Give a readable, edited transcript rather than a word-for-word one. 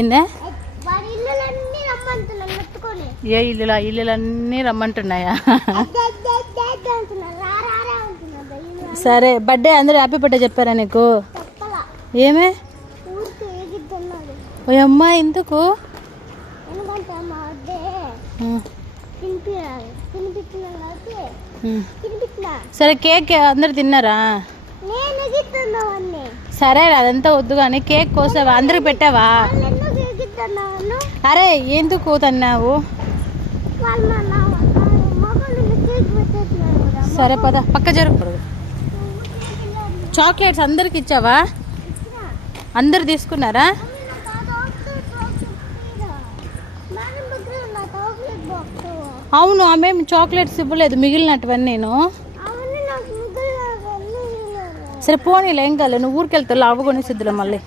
ఏందే ఏ ఇల్లులన్నీ రమ్మంటున్నాయా? సరే బర్త్డే అందరూ హ్యాపీ బర్త్డే చెప్పారా నీకు? ఏమే ఓ అమ్మా ఎందుకు? సరే కేక్ అందరు తిన్నారా? సరే అదంతా వద్దు కానీ కేక్ కోసావా? అందరికి పెట్టావా? అరే ఎందుకు తన్నావు? సరే పద పక్క జరగకూడదు. చాక్లెట్స్ అందరికి ఇచ్చావా? అందరు తీసుకున్నారా? అవును ఆమె చాక్లెట్స్ ఇవ్వలేదు మిగిలినటువన్నీ. నేను సరే పోనీలే ఏం కాలే, నువ్వు ఊరికి వెళ్తావు అవ్వకొని సిద్ధులే మళ్ళీ.